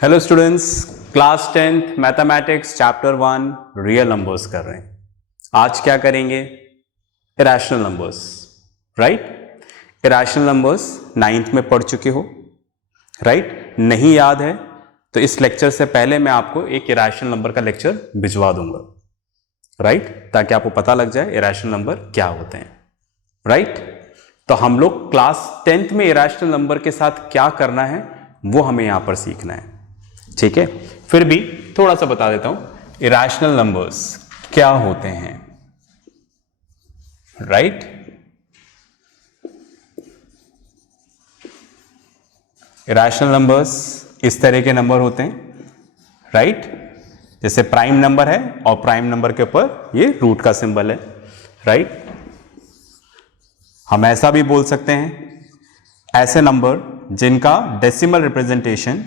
Hello students, class 10th mathematics chapter 1 real numbers कर रहे हैं। आज क्या करेंगे? Irrational numbers, right. Irrational numbers 9th में पढ़ चुके हो, राइट। नहीं याद है तो इस लेक्चर से पहले मैं आपको एक इरेशनल नंबर का लेक्चर भिजवा दूंगा, राइट, ताकि आपको पता लग जाए इरेशनल नंबर क्या होते हैं, राइट। तो हम लोग क्लास 10th में इरेशनल नंबर के साथ क्या करना है वो हमें यहां पर सीखना है, ठीक है। फिर भी थोड़ा सा बता देता हूं इरेशनल नंबर्स क्या होते हैं, राइट। इरेशनल नंबर्स इस तरह के नंबर होते हैं, राइट। जैसे प्राइम नंबर है और प्राइम नंबर के ऊपर ये रूट का सिंबल है, राइट। हम ऐसा भी बोल सकते हैं, ऐसे नंबर जिनका decimal representation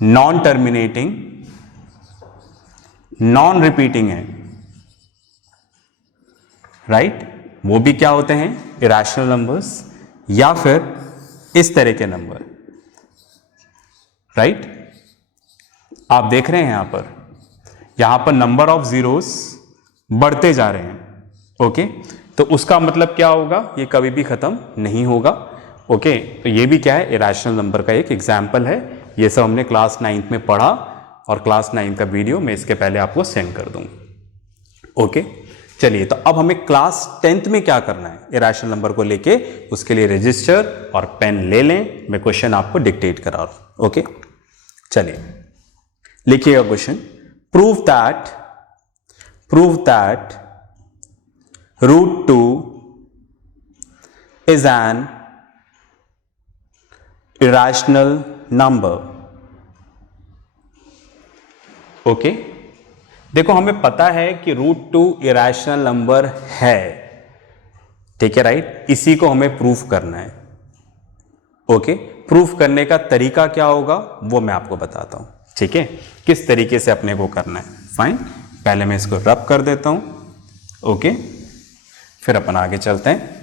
non terminating, non repeating है, राइट, वो भी क्या होते हैं? Irrational numbers. या फिर इस तरह के नंबर, राइट। आप देख रहे हैं यहां पर नंबर ऑफ जीरोस बढ़ते जा रहे हैं, ओके। तो उसका मतलब क्या होगा? ये कभी भी खत्म नहीं होगा, ओके। तो ये भी क्या है? इरेशनल नंबर का एक एग्जाम्पल है। ये सब हमने क्लास 9th में पढ़ा और क्लास 9 का वीडियो मैं इसके पहले आपको सेंड कर दूंगा, ओके। चलिए, तो अब हमें क्लास 10th में क्या करना है इरेशनल नंबर को लेके, उसके लिए रजिस्टर और पेन ले लें। मैं क्वेश्चन आपको डिक्टेट करा रहा हूं, ओके। चलिए, लिखिएगा question. Prove that √2 is an irrational number, okay. देखो, हमें पता है कि √2 इरेशनल नंबर है, ठीक है, राइट। इसी को हमें प्रूफ करना है, ओके। प्रूफ करने का तरीका क्या होगा वो मैं आपको बताता हूं, ठीक है, किस तरीके से अपने को करना है। फाइन, पहले मैं इसको रब कर देता हूं, ओके, फिर अपन आगे चलते हैं।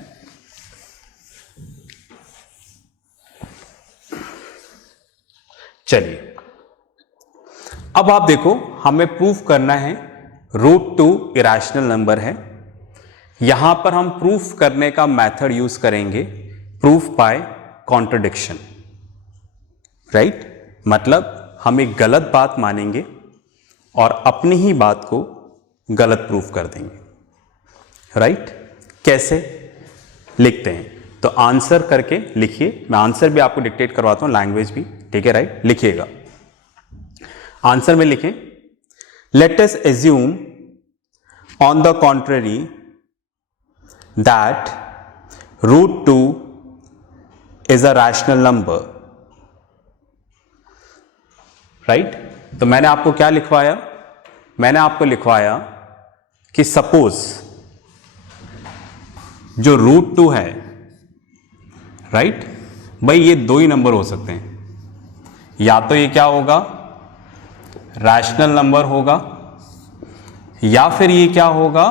चलिए, अब आप देखो, हमें प्रूफ करना है √2 इरेशनल नंबर है। यहां पर हम प्रूफ करने का मेथड यूज करेंगे प्रूफ बाय कॉन्ट्रडिक्शन, राइट। मतलब हम एक गलत बात मानेंगे और अपनी ही बात को गलत प्रूफ कर देंगे, राइट। कैसे लिखते हैं? तो आंसर करके लिखिए। मैं आंसर भी आपको डिक्टेट करवाता हूं, लैंग्वेज भी, ठीक है, राइट। लिखिएगा, आंसर में लिखें, late us assume on the contrary that √2 is a rational number, right. तो मैंने आपको क्या लिखवाया? मैंने आपको लिखवाया कि सपोज जो √2 है, राइट, भाई ये दो ही नंबर हो सकते हैं। या तो ये क्या होगा? रैशनल नंबर होगा, या फिर ये क्या होगा?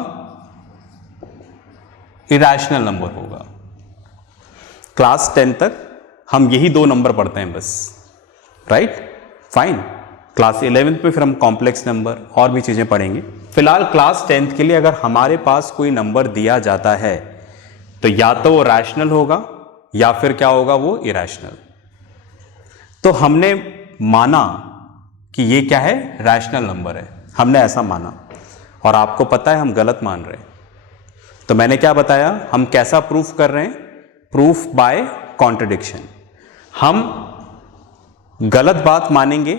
इरेशनल नंबर होगा। क्लास 10 तक हम यही दो नंबर पढ़ते हैं बस, राइट। फाइन, क्लास 11th में फिर हम कॉम्प्लेक्स नंबर और भी चीजें पढ़ेंगे। फिलहाल क्लास 10th के लिए अगर हमारे पास कोई नंबर दिया जाता है तो या तो वो रैशनल होगा या फिर क्या होगा? वो इरेशनल। तो हमने माना कि ये क्या है? रैशनल नंबर है, हमने ऐसा माना, और आपको पता है हम गलत मान रहे हैं। तो मैंने क्या बताया? हम कैसा प्रूफ कर रहे हैं? Proof by contradiction. हम गलत बात मानेंगे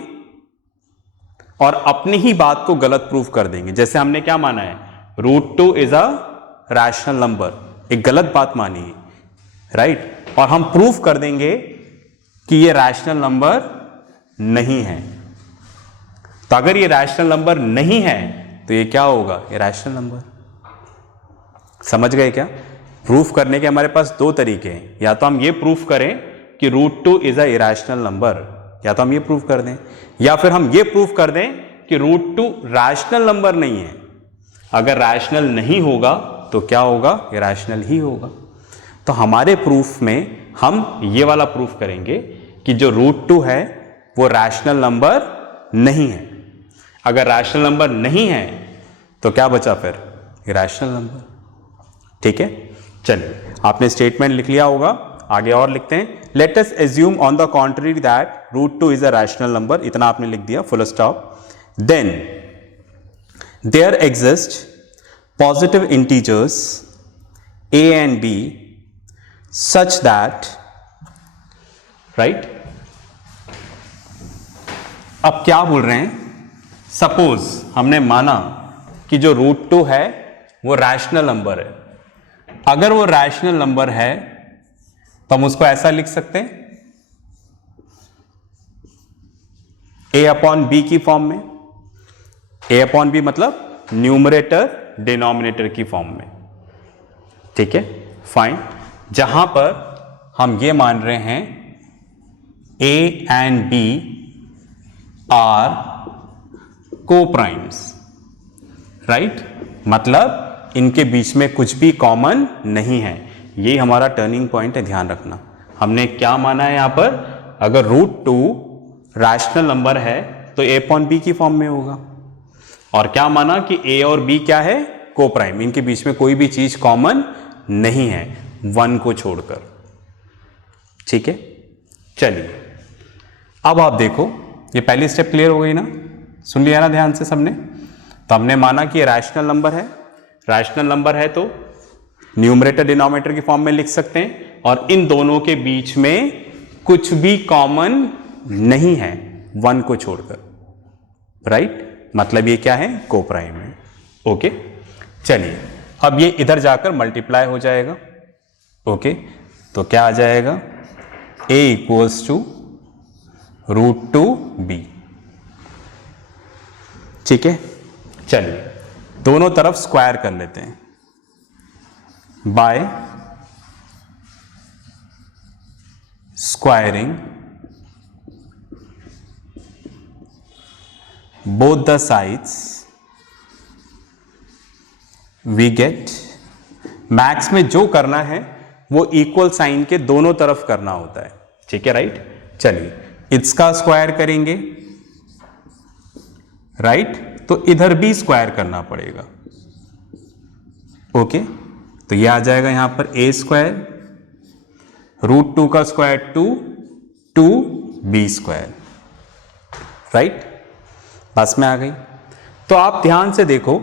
और अपनी ही बात को गलत प्रूफ कर देंगे। जैसे हमने क्या माना है? √2 इज अ रैशनल नंबर, एक गलत बात मानी है, राइट। और हम प्रूफ कर देंगे कि ये रैशनल नंबर नहीं है। तो अगर ये रैशनल नंबर नहीं है तो ये क्या होगा? Irrational number. समझ गए क्या? प्रूफ करने के हमारे पास दो तरीके हैं। या तो हम ये प्रूफ करें कि √2 इज अ इरेशनल नंबर, या तो हम ये प्रूफ कर दें, या फिर हम ये प्रूफ कर दें कि √2 रैशनल नंबर नहीं है। अगर रैशनल नहीं होगा तो क्या होगा? इरेशनल ही होगा। तो हमारे प्रूफ में हम ये वाला प्रूफ करेंगे कि कि जो √2 है वो रैशनल नंबर नहीं है। अगर रैशनल नंबर नहीं है तो क्या बचा फिर, इरैशनल नंबर। ठीक है, चलिए आपने स्टेटमेंट लिख लिया होगा, आगे और लिखते हैं। Let us assume on the contrary that √2 is a rational number, इतना आपने लिख दिया, full stop. Then there exist positive integers a and b such that, right? अब क्या बोल रहे हैं, सपोज हमने माना कि जो √2 है वो रैशनल नंबर है। अगर वो रैशनल नंबर है तो हम उसको ऐसा लिख सकते हैं a/b की फॉर्म में। a/b मतलब न्यूमरेटर डिनोमिनेटर की फॉर्म में। ठीक है, फाइन। जहां पर हम ये मान रहे हैं a and b are coprimes, right? मतलब इनके बीच में कुछ भी कॉमन नहीं है। ये हमारा टर्निंग पॉइंट है, ध्यान रखना। हमने क्या माना है यहां पर, अगर √2 रैशनल नंबर है तो a/b की फॉर्म में होगा, और क्या माना कि a और b क्या है, को-प्राइम, इनके बीच में कोई भी चीज कॉमन नहीं है 1 को छोड़कर। ठीक है, चलिए अब आप देखो, ये पहली स्टेप क्लियर हो गई ना, सुन लिया ना ध्यान से सबने। तो हमने माना कि ये रैशनल नंबर है, रैशनल नंबर है तो न्यूमरेटर डिनोमिनेटर की फॉर्म में लिख सकते हैं, और इन दोनों के बीच में कुछ भी कॉमन नहीं है 1 को छोड़कर, राइट? मतलब ये क्या है, को-प्राइम है। ओके, चलिए अब ये इधर जाकर मल्टीप्लाई हो जाएगा। ओके, तो क्या आ जाएगा, a इक्वल्स टू √2b। ठीक है, चलिए दोनों तरफ स्क्वायर कर लेते हैं by squaring both the sides we get. Maths में जो करना है वो इक्वल साइन के दोनों तरफ करना होता है। ठीक है, राइट? चलिए इसका स्क्वायर करेंगे, राइट? तो इधर भी स्क्वायर करना पड़ेगा। ओके, तो ये आ जाएगा यहां पर a², √2 का स्क्वायर 2b², राइट? बस में आ गई। तो आप ध्यान से देखो,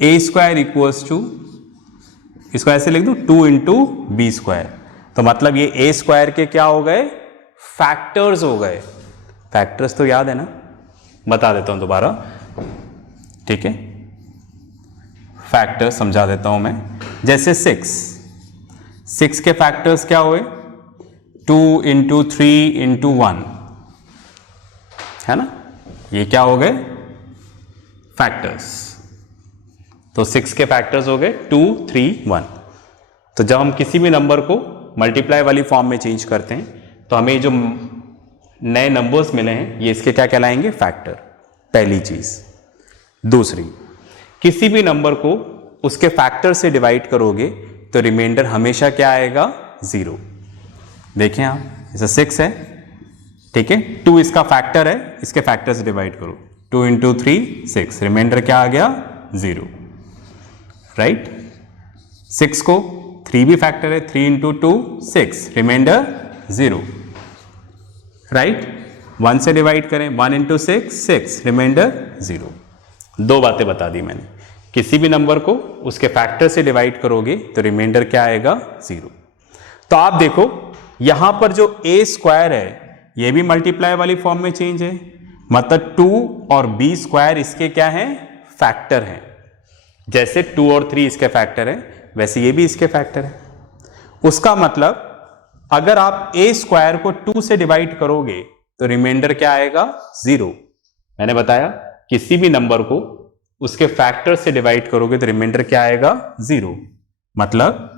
a² इक्वल्स टू, इसको ऐसे लिख दो 2 × b², तो मतलब ये a² के क्या हो गए, फैक्टर्स हो गए। फैक्टर्स तो याद है ना, बता देता हूं दोबारा। ठीक है, फैक्टर्स समझा देता हूं मैं। जैसे 6 के फैक्टर्स क्या हुए, 2 × 3 × 1, है ना? ये क्या हो गए, फैक्टर्स। तो 6 के फैक्टर्स हो गए 2, 3, 1। तो जब हम किसी भी नंबर को मल्टीप्लाई वाली फॉर्म में चेंज करते हैं तो हमें जो नए नंबर्स मिले हैं ये इसके क्या कहलाएंगे, फैक्टर। पहली चीज। दूसरी, किसी भी नंबर को उसके फैक्टर से डिवाइड करोगे तो रिमाइंडर हमेशा क्या आएगा, 0। देखें आप, जैसे 6 है, ठीक है, 2 इसका फैक्टर है, इसके फैक्टर से डिवाइड करो, 2 × 3 6, रिमाइंडर क्या आ गया, 0, राइट? 6 को 3 भी फैक्टर है, 3 × 2 6, रिमाइंडर 0, राइट? 1 से डिवाइड करें, 1 × 6 6, रिमाइंडर 0। दो बातें बता दी मैंने, किसी भी नंबर को उसके फैक्टर से डिवाइड करोगे तो रिमाइंडर क्या आएगा, 0। तो आप देखो यहां पर जो a² है ये भी मल्टीप्लाई वाली फॉर्म में चेंज है, मतलब 2 और b² इसके क्या है, फैक्टर हैं। जैसे 2 और 3 इसके फैक्टर हैं, वैसे ये भी इसके फैक्टर है। उसका मतलब अगर आप a² को 2 से डिवाइड करोगे तो रिमाइंडर क्या आएगा, 0। मैंने बताया किसी भी नंबर को उसके फैक्टर से डिवाइड करोगे तो रिमाइंडर क्या आएगा, 0। मतलब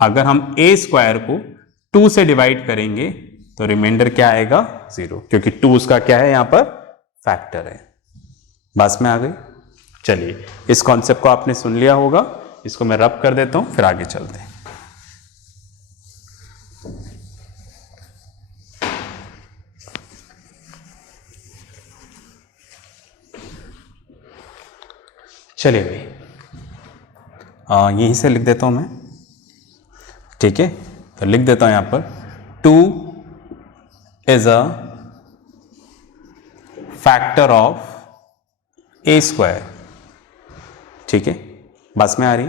अगर हम a² को 2 से डिवाइड करेंगे तो रिमाइंडर क्या आएगा, 0, क्योंकि 2 उसका क्या है, यहां पर फैक्टर है। बस में आ गई। चलिए इस कॉन्सेप्ट को आपने सुन लिया होगा, इसको मैं रब कर देता हूं, फिर आगे चलते हैं। चलिए भाई यहीं से लिख देता हूँ मैं, ठीक है। तो लिख देता हूँ यहाँ पर 2 is a factor of A square, ठीक है, बस में आ रही।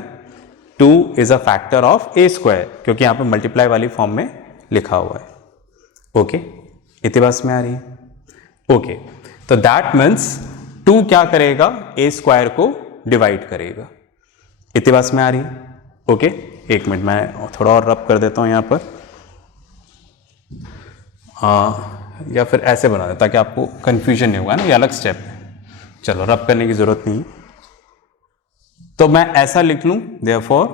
2 is a factor of A square, क्योंकि यहाँ पर मल्टीप्लाई वाली फॉर्म में लिखा हुआ है, ओके। इतनी बस में आ रही है, ओके। तो दैट मीन्स 2 क्या करेगा, ए स्क्वायर को डिवाइड करेगा। इतनी बस में आ रही है, ओके। एक मिनट मैं थोड़ा और रब कर देता हूँ यहाँ पर, या फिर ऐसे बना देता ताकि आपको कंफ्यूजन नहीं होगा ना, ये अलग स्टेप है। चलो रब करने की जरूरत नहीं, तो मैं ऐसा लिख लूँ देयरफॉर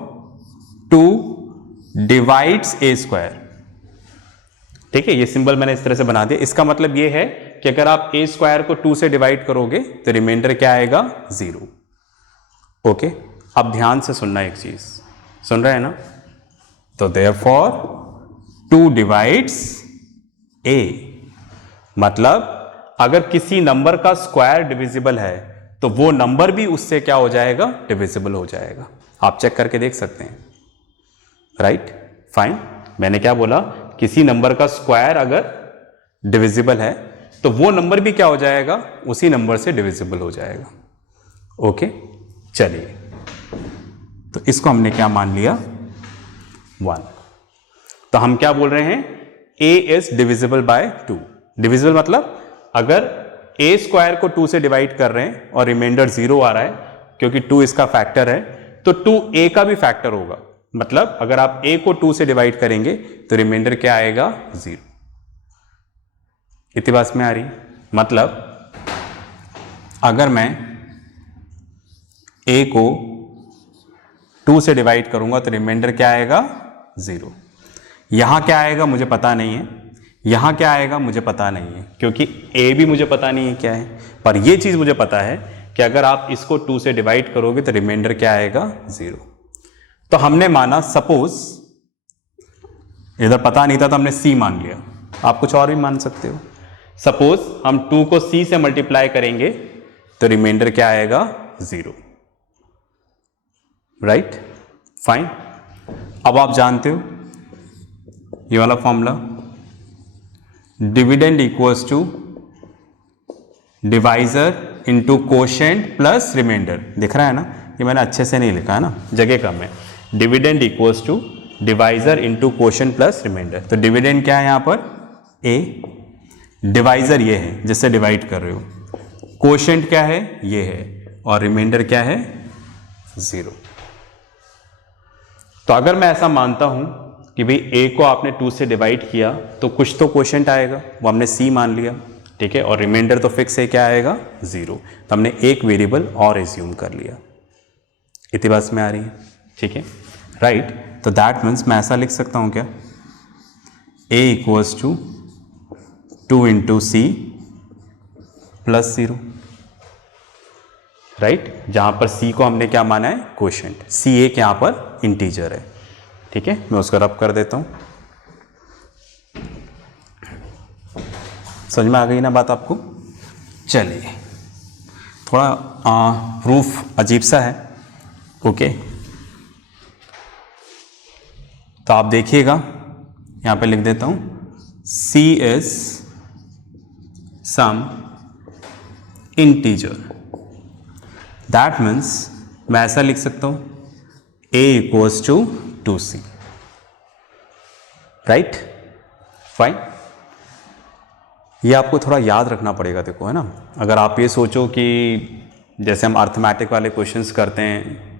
2 डिवाइड्स ए स्क्वायर, ठीक है। ये सिंबल मैंने इस तरह से बना दिया। इसका मतलब ये है कि अगर आप ए स्क्वायर को 2 से डिवाइड करोगे तो रिमाइंडर क्या आएगा, 0, ओके। अब ध्यान से सुनना, एक चीज सुन रहे हैं ना, तो देयरफॉर 2 डिवाइड्स ए, मतलब अगर किसी नंबर का स्क्वायर डिविजिबल है तो वो नंबर भी उससे क्या हो जाएगा, डिविजिबल हो जाएगा। आप चेक करके देख सकते हैं, राइट, फाइन। मैंने क्या बोला, किसी नंबर का स्क्वायर अगर डिविजिबल है तो वो नंबर भी क्या हो जाएगा, उसी नंबर से डिविजिबल हो जाएगा, ओके। चलिए, तो इसको हमने क्या मान लिया, 1। तो हम क्या बोल रहे हैं, a is divisible by 2। Divisible मतलब अगर a स्क्वायर को 2 से डिवाइड कर रहे हैं और रिमाइंडर 0 आ रहा है, क्योंकि 2 इसका फैक्टर है, तो 2 a का भी फैक्टर होगा। मतलब अगर आप a को 2 से डिवाइड करेंगे तो रिमाइंडर क्या आएगा, 0। इतनी बात में आ रही, मतलब अगर मैं a को 2 से डिवाइड करूंगा तो रिमाइंडर क्या आएगा, 0। यहां क्या आएगा मुझे पता नहीं है, यहां क्या आएगा मुझे पता नहीं है, क्योंकि a भी मुझे पता नहीं है क्या है। पर यह चीज मुझे पता है कि अगर आप इसको 2 से डिवाइड करोगे तो रिमाइंडर क्या आएगा, 0। तो हमने माना, सपोज इधर पता नहीं था तो हमने c मान लिया, आप कुछ और भी मान सकते हो। सपोज हम 2 को c से मल्टीप्लाई करेंगे तो रिमाइंडर क्या आएगा, 0, राइट, फाइन। अब आप जानते हो ये वाला formula, dividend equals to divisor into quotient plus remainder. दिख रहा है ना, ये मैंने अच्छे से नहीं लिखा है ना, जगह कम है। Dividend equals to divisor into quotient plus remainder. तो डिविडेंड क्या है यहाँ पर, a, डिवाइजर ये है जिससे डिवाइड कर रहे हो, कोशेंट क्या है, ये है, और रिमाइंडर क्या है, 0। तो अगर मैं ऐसा मानता हूं कि भाई a को आपने 2 से डिवाइड किया तो कुछ तो कोशेंट आएगा, वो हमने c मान लिया, ठीक है, और रिमाइंडर तो फिक्स है, क्या आएगा, 0। तो हमने एक वेरिएबल और एज्यूम कर लिया। इतनी बात में आ रही है, ठीक है, राइट। तो दैट मीन्स मैं ऐसा लिख सकता हूं क्या, a equals to 2 into c plus 0, right, जहां पर c को हमने क्या माना है, कोशेंट। c एक यहां पर इंटीजर है, ठीक है। मैं उसका रब कर देता हूं, समझ में आ गई ना बात आपको। चलिए, थोड़ा प्रूफ अजीब सा है, ओके। तो आप देखिएगा, यहां पे लिख देता हूं, c is some integer. That means मैं ऐसा लिख सकता हूं, a equals to 2c, right, fine. ये आपको थोड़ा याद रखना पड़ेगा, देखो, है ना। अगर आप ये सोचो कि जैसे हम अर्थमेटिक वाले क्वेश्चंस करते हैं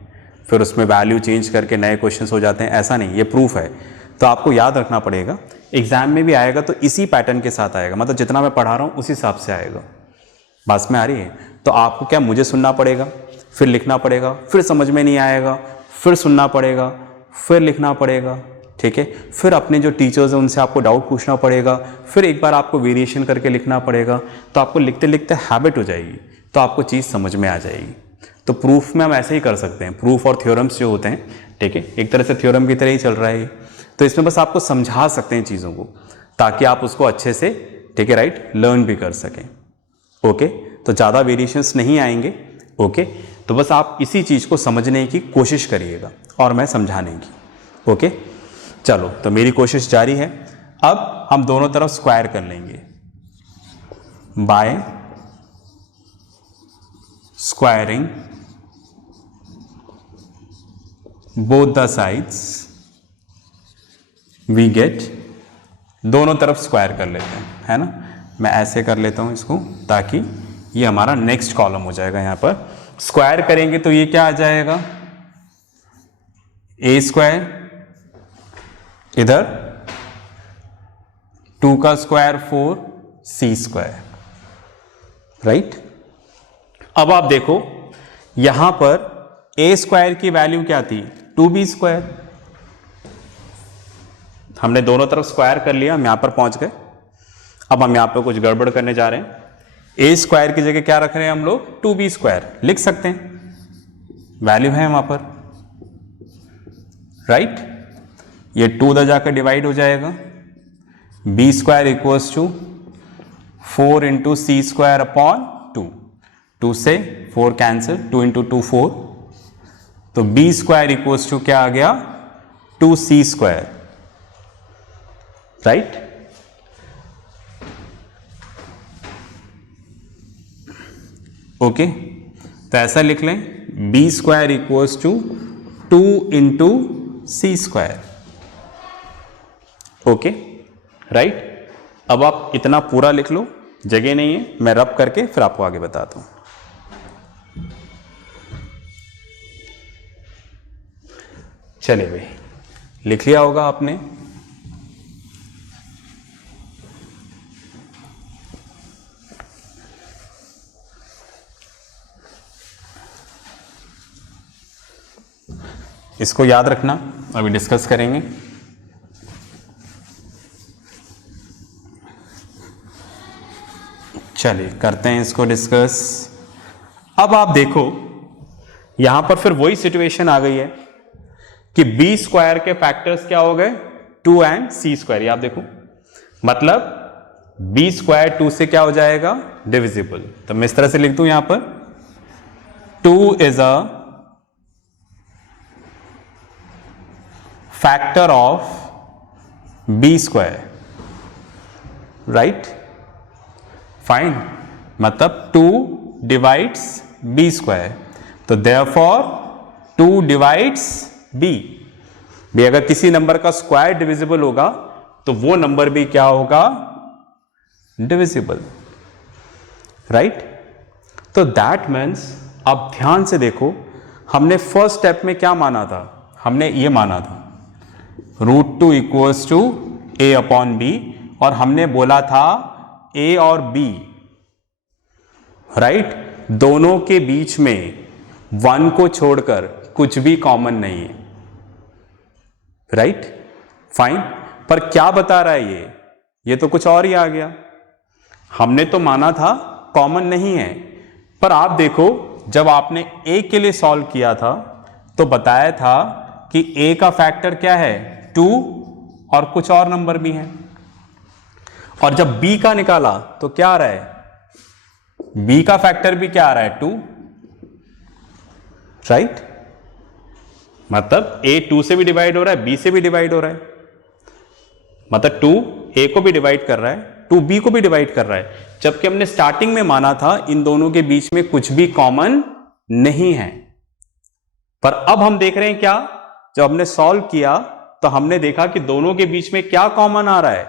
फिर उसमें वैल्यू चेंज करके नए क्वेश्चंस हो जाते हैं, ऐसा नहीं, ये प्रूफ है। तो आपको याद रखना पड़ेगा, एग्जाम में भी आएगा तो इसी पैटर्न के साथ आएगा, मतलब जितना मैं पढ़ा रहा हूँ उस हिसाब से आएगा। बात में आ रही है। तो आपको क्या, मुझे सुनना पड़ेगा, फिर लिखना पड़ेगा, फिर समझ में नहीं आएगा, फिर सुनना पड़ेगा, फिर लिखना पड़ेगा, ठीक है। फिर अपने जो टीचर्स हैं उनसे आपको डाउट पूछना पड़ेगा, फिर एक बार आपको वेरिएशन करके लिखना पड़ेगा। तो आपको लिखते लिखते हैबिट हो जाएगी, तो आपको चीज़ समझ में आ जाएगी। तो प्रूफ में हम ऐसे ही कर सकते हैं, प्रूफ और थ्योरम्स जो होते हैं, ठीक है, एक तरह से थ्योरम की तरह ही चल रहा है। तो इसमें बस आपको समझा सकते हैं चीज़ों को, ताकि आप उसको अच्छे से, ठीक है, राइट, लर्न भी कर सकें, ओके। तो ज़्यादा वेरिएशंस नहीं आएंगे, ओके। तो बस आप इसी चीज़ को समझने की कोशिश करिएगा और मैं समझाने की। ओके, चलो तो मेरी कोशिश जारी है। अब हम दोनों तरफ स्क्वायर कर लेंगे by squaring both the sides we get, दोनों तरफ स्क्वायर कर लेते हैं, है ना। मैं ऐसे कर लेता हूं इसको ताकि ये हमारा नेक्स्ट कॉलम हो जाएगा। यहां पर स्क्वायर करेंगे तो ये क्या आ जाएगा, ए स्क्वायर, इधर 2 का स्क्वायर 4 सी स्क्वायर, राइट। अब आप देखो यहां पर ए स्क्वायर की वैल्यू क्या थी, 2b स्क्वायर। हमने दोनों तरफ स्क्वायर कर लिया, हम यहां पर पहुंच गए। अब हम यहां पर कुछ गड़बड़ करने जा रहे हैं। ए स्क्वायर की जगह क्या रख रहे हैं हम लोग, 2b स्क्वायर लिख सकते हैं, वैल्यू है वहां पर, राइट। ये 2 उधर जाकर डिवाइड हो जाएगा, b square equals to 4 into c square upon 2, 2 से 4 कैंसिल, 2 इंटू 2 4, तो b स्क्वायर इक्वल्स टू क्या आ गया, 2c स्क्वायर, राइट। ओके, तो ऐसा लिख लें, b square equals to 2 into c square. Okay, right. अब आप इतना पूरा लिख लो, जगह नहीं है, मैं रब करके फिर आपको आगे बताता हूं। चलिए भाई, लिख लिया होगा आपने। इसको याद रखना, अभी डिस्कस करेंगे। चलिए करते हैं इसको डिस्कस। अब आप देखो यहां पर फिर वही सिचुएशन आ गई है कि b स्क्वायर के फैक्टर्स क्या हो गए, 2 एंड c स्क्वायर। ये आप देखो, मतलब b स्क्वायर 2 से क्या हो जाएगा, डिविजिबल। तो मैं इस तरह से लिख दूं यहां पर, 2 is a factor of b square, right, fine. मतलब 2 डिवाइड्स b स्क्वायर, तो देयरफॉर 2 डिवाइड्स b। भी अगर किसी नंबर का स्क्वायर डिविजिबल होगा तो वो नंबर भी क्या होगा, डिविजिबल, राइट। तो दैट मीन्स, आप ध्यान से देखो, हमने फर्स्ट स्टेप में क्या माना था, हमने ये माना था √2 equals to a upon b, और हमने बोला था a और b, राइट, दोनों के बीच में 1 को छोड़कर कुछ भी कॉमन नहीं है, राइट, फाइन। पर क्या बता रहा है ये तो कुछ और ही आ गया। हमने तो माना था कॉमन नहीं है, पर आप देखो जब आपने a के लिए सॉल्व किया था तो बताया था कि a का फैक्टर क्या है, 2, और कुछ और नंबर भी है। और जब b का निकाला तो क्या आ रहा है, b का फैक्टर भी क्या आ रहा है, 2, राइट। मतलब a 2 से भी डिवाइड हो रहा है, b से भी डिवाइड हो रहा है, मतलब 2 a को भी डिवाइड कर रहा है, 2 b को भी डिवाइड कर रहा है। जबकि हमने स्टार्टिंग में माना था इन दोनों के बीच में कुछ भी कॉमन नहीं है। पर अब हम देख रहे हैं क्या, जब हमने सॉल्व किया तो हमने देखा कि दोनों के बीच में क्या कॉमन आ रहा है,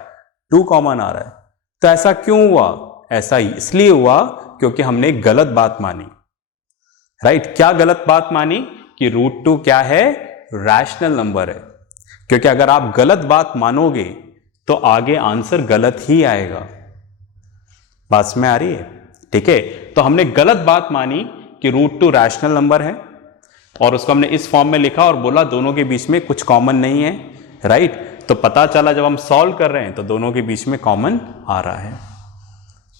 2 कॉमन आ रहा है। तो ऐसा क्यों हुआ, ऐसा इसलिए हुआ क्योंकि हमने एक गलत बात मानी, राइट। क्या गलत बात मानी, कि √2 क्या है, रैशनल नंबर है। क्योंकि अगर आप गलत बात मानोगे तो आगे आंसर गलत ही आएगा। बात में आ रही है, ठीक है। तो हमने गलत बात मानी कि √2 रैशनल नंबर है, और उसको हमने इस फॉर्म में लिखा और बोला दोनों के बीच में कुछ कॉमन नहीं है, राइट। तो पता चला जब हम सॉल्व कर रहे हैं तो दोनों के बीच में कॉमन आ रहा है,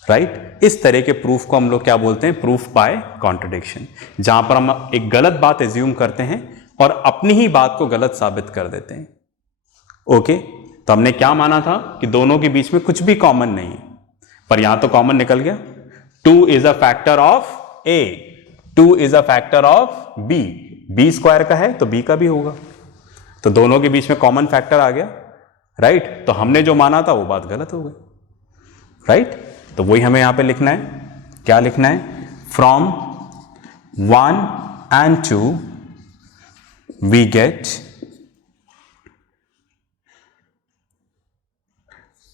राइट। इस तरह के प्रूफ को हम लोग क्या बोलते हैं, प्रूफ बाय कॉन्ट्रडिक्शन, जहां पर हम एक गलत बात एज्यूम करते हैं और अपनी ही बात को गलत साबित कर देते हैं। ओके, तो हमने क्या माना था कि दोनों के बीच में कुछ भी कॉमन नहीं है, पर यहां तो कॉमन निकल गया। 2 is a factor of a, 2 is a factor of b, b square का है तो b का भी होगा, तो दोनों के बीच में कॉमन फैक्टर आ गया, राइट। तो हमने जो माना था वो बात गलत हो गई, राइट। तो वही हमें यहां पे लिखना है, क्या लिखना है, from 1 and 2 we get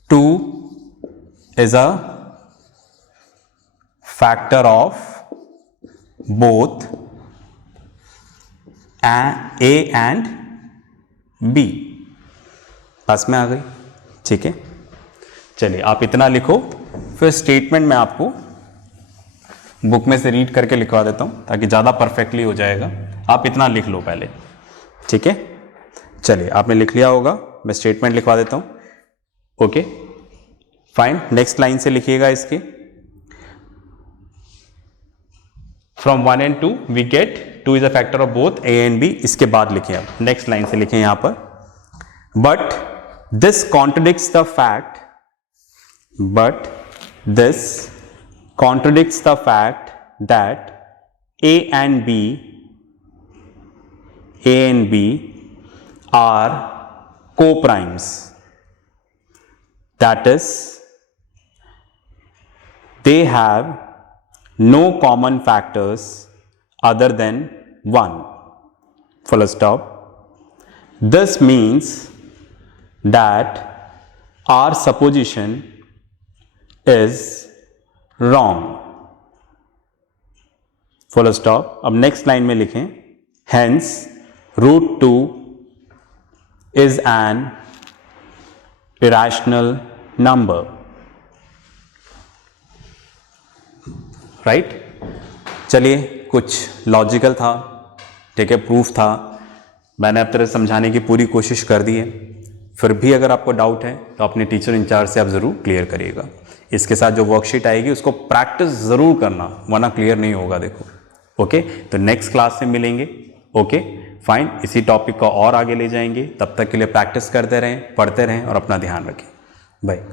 2 is a factor of both a and b, पास में आ गई, ठीक है। चलिए आप इतना लिखो, फिर स्टेटमेंट मैं आपको बुक में से रीड करके लिखवा देता हूं ताकि ज़्यादा परफेक्टली हो जाएगा। आप इतना लिख लो पहले, ठीक है। चलिए आपने लिख लिया होगा, मैं स्टेटमेंट लिखवा देता हूं। ओके फाइन, नेक्स्ट लाइन से लिखिएगा इसके, फ्रॉम 1 and 2 we get 2 is a factor of both a and b। इसके बाद लिखिए आप, नेक्स्ट लाइन से लिखिए यहां पर, but this contradicts the fact, but this contradicts the fact that a and b are co-primes, that is they have no common factors other than 1, full stop. This means that our supposition is wrong, full stop। अब next line में लिखें, hence √2 is an irrational number, right. चलिए कुछ logical था, ठीक है, proof था, मैंने अब तरह समझाने की पूरी कोशिश कर दी है। फिर भी अगर आपको डाउट है तो अपने टीचर इंचार्ज से आप ज़रूर क्लियर करिएगा। इसके साथ जो वर्कशीट आएगी उसको प्रैक्टिस ज़रूर करना, वरना क्लियर नहीं होगा, देखो। ओके, तो नेक्स्ट क्लास में मिलेंगे। ओके फाइन, इसी टॉपिक को और आगे ले जाएंगे। तब तक के लिए प्रैक्टिस करते रहें, पढ़ते रहें और अपना ध्यान रखें। बाय।